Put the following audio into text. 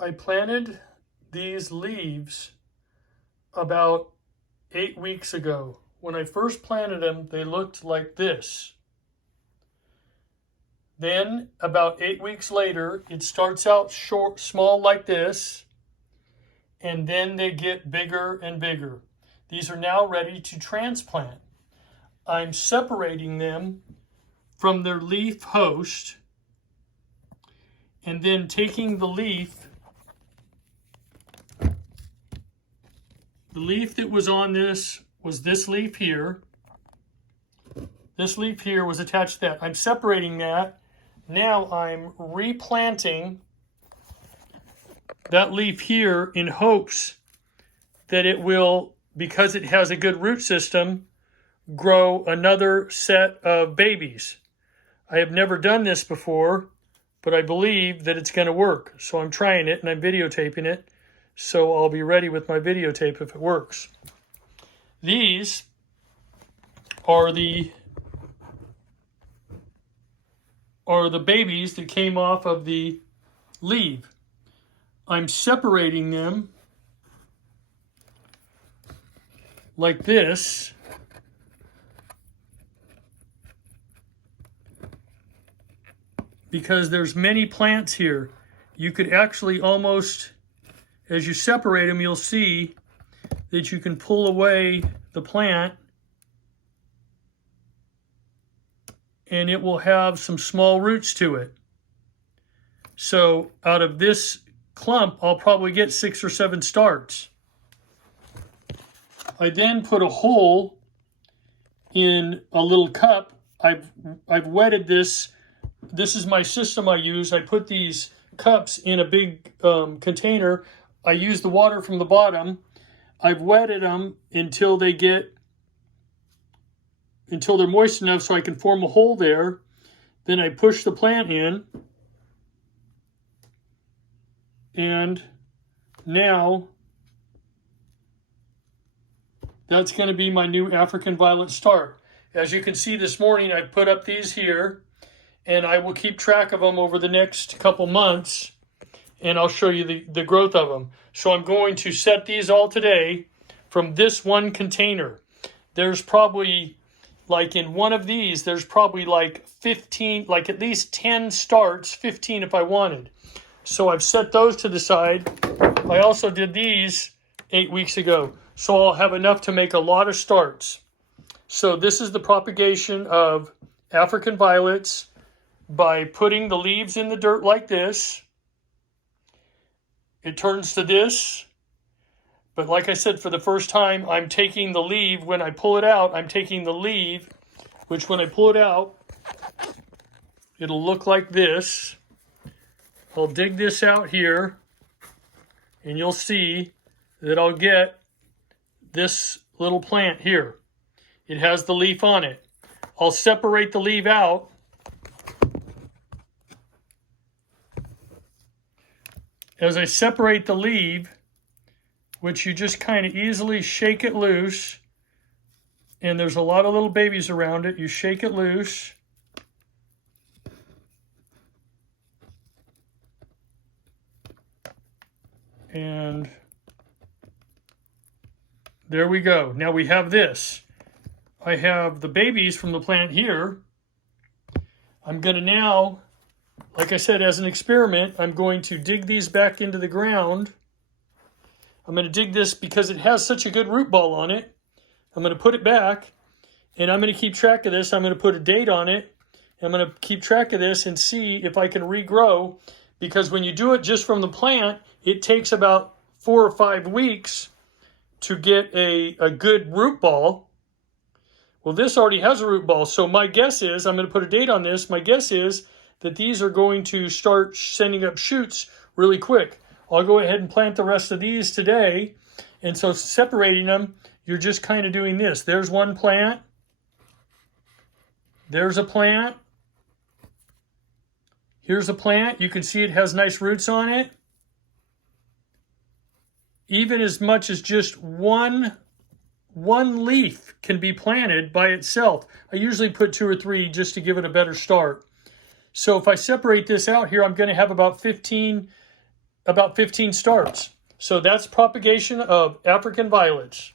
I planted these leaves about 8 weeks ago. When I first planted them, they looked like this. Then about 8 weeks later, it starts out small like this, and then they get bigger and bigger. These are now ready to transplant. I'm separating them from their leaf host and then taking the leaf that was on this was this leaf here. This leaf here was attached to that. I'm separating that. Now I'm replanting that leaf here in hopes that it will, because it has a good root system, grow another set of babies. I have never done this before, but I believe that it's going to work. So I'm trying it and I'm videotaping it. So I'll be ready with my videotape if it works. These are the babies that came off of the leaf. I'm separating them like this. Because there's many plants here. You could actually almost, as you separate them, you'll see that you can pull away the plant and it will have some small roots to it. So out of this clump, I'll probably get 6 or 7 starts. I then put a hole in a little cup. I've wetted this. This is my system I use. I put these cups in a big container. I use the water from the bottom. I've wetted them until they're moist enough so I can form a hole there. Then I push the plant in. And now that's going to be my new African violet start. As you can see this morning, I've put up these here. And I will keep track of them over the next couple months, and I'll show you the growth of them. So I'm going to set these all today from this one container. There's probably, like in one of these, there's probably like 15, like at least 10 starts, 15 if I wanted. So I've set those to the side. I also did these 8 weeks ago. So I'll have enough to make a lot of starts. So this is the propagation of African violets by putting the leaves in the dirt like this. It turns to this. But like I said, for the first time, I'm taking the leaf. When I pull it out, I'm taking the leaf, which when I pull it out, it'll look like this. I'll dig this out here, and you'll see that I'll get this little plant here. It has the leaf on it. I'll separate the leaf out. As I separate the leaf, which you just kind of easily shake it loose, and there's a lot of little babies around it, you shake it loose. And there we go. Now we have this. I have the babies from the plant here. I'm going to now, like I said, as an experiment, I'm going to dig these back into the ground. I'm going to dig this because it has such a good root ball on it. I'm going to put it back, and I'm going to keep track of this. I'm going to put a date on it. I'm going to keep track of this and see if I can regrow, because when you do it just from the plant, it takes about 4 or 5 weeks to get a good root ball. Well, this already has a root ball, so my guess is, I'm going to put a date on this, my guess is that these are going to start sending up shoots really quick. I'll go ahead and plant the rest of these today. And so separating them, you're just kind of doing this. There's one plant. There's a plant. Here's a plant. You can see it has nice roots on it. Even as much as just one leaf can be planted by itself. I usually put 2 or 3 just to give it a better start. So if I separate this out here, I'm going to have about 15 about 15 starts. So that's propagation of African violets.